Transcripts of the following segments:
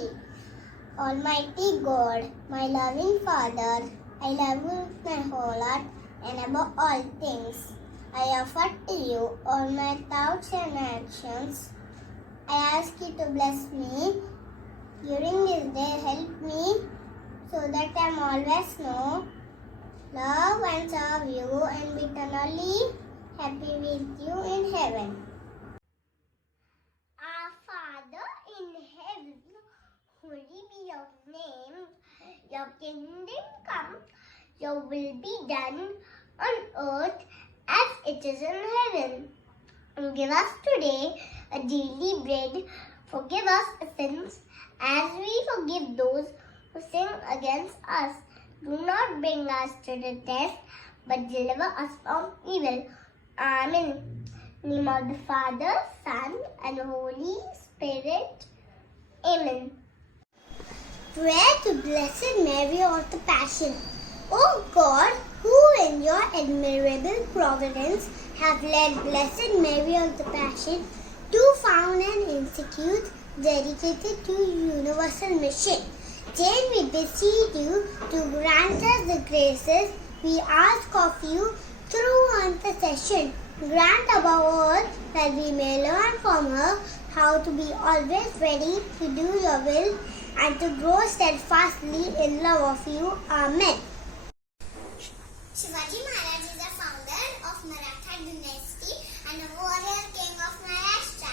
believe. Almighty God, my loving Father, I love you with my whole heart and above all things. I offer to you all my thoughts and actions. I ask you to bless me during this day. Help me so that I am always know, love and serve you and be eternally happy with you in heaven. Our Father in heaven, holy be your name. Your kingdom come, your will be done on earth as it is in heaven. And give us today a daily bread. Forgive us our sins as we forgive those who sin against us. Do not bring us to the test, but deliver us from evil. Amen. In the name of the Father, Son, and Holy Spirit. Amen. Prayer to Blessed Mary of the Passion. O God, who in your admirable providence have led Blessed Mary of the Passion to found an institute dedicated to universal mission, then we beseech you to grant us the graces we ask of you through intercession. Grant above all that we may learn from her how to be always ready to do your will and to grow steadfastly in love of you. Amen. Shivaji Maharaj is the founder of Maratha dynasty and a warrior king of Maharashtra.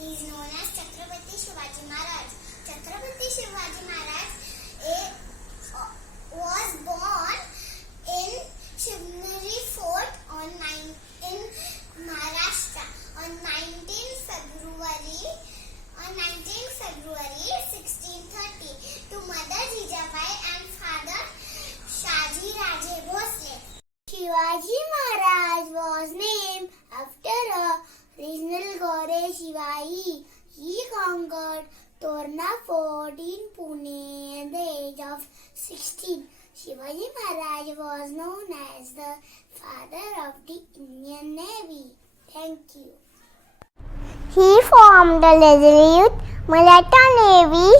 He is known as Chhatrapati Shivaji Maharaj. Chhatrapati Shivaji Maharaj was born in Shivneri Fort in Maharashtra on 19th February 1630 to Mother Jijabai and Father Shaji Raje Bhosle. Shivaji Maharaj was named after a regional goddess Shivaji. He conquered Torna Fort in Pune at the age of 16. Shivaji Maharaj was known as the father of the Indian Navy. Thank you. He formed a resolute Maratha Navy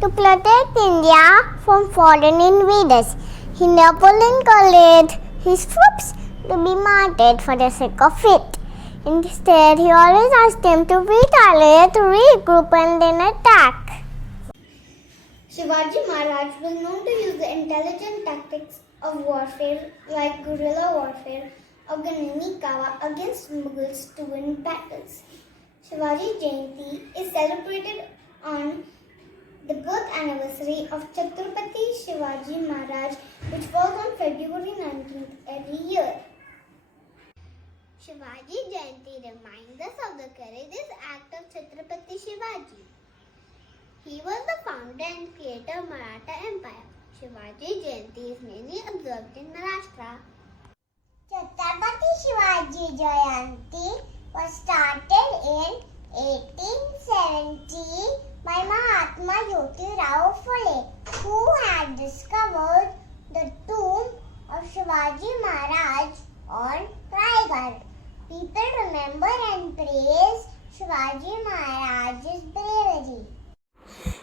to protect India from foreign invaders. He never encouraged his troops to be martyred for the sake of it. Instead, he always asked them to retaliate, regroup, and then attack. Shivaji Maharaj was known to use the intelligent tactics of warfare like guerrilla warfare or Ganani Kawa against Mughals to win battles. Shivaji Jayanti is celebrated on the birth anniversary of Chhatrapati Shivaji Maharaj, which falls on February 19th every year. Shivaji Jayanti reminds us of the courageous act of Chhatrapati Shivaji. He was the founder and creator of Maratha Empire. Shivaji Jayanti is mainly observed in Maharashtra. Chhatrapati Shivaji Jayanti was started in 1870 by Mahatma Jyotirao Phule, who had discovered the tomb of Shivaji Maharaj on Raigad. People remember and praise Shivaji Maharaj's bravery.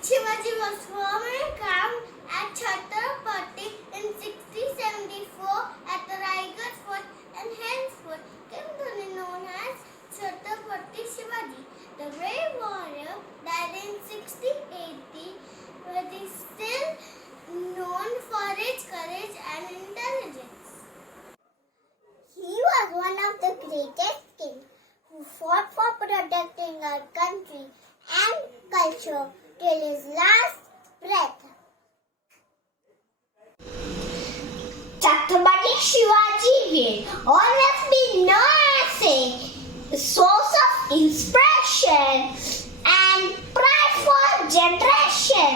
Shivaji was formally crowned at Chhatrapati in 1674 at the Raigad Fort and henceforth came to be known as Chhatrapati Shivaji. The brave warrior died in 1680, but is still known for his courage and intelligence. He was one of the greatest kings who fought for protecting our country and culture till his last breath. Chhatrapati Shivaji will always be known as a source of inspiration and pride for generations.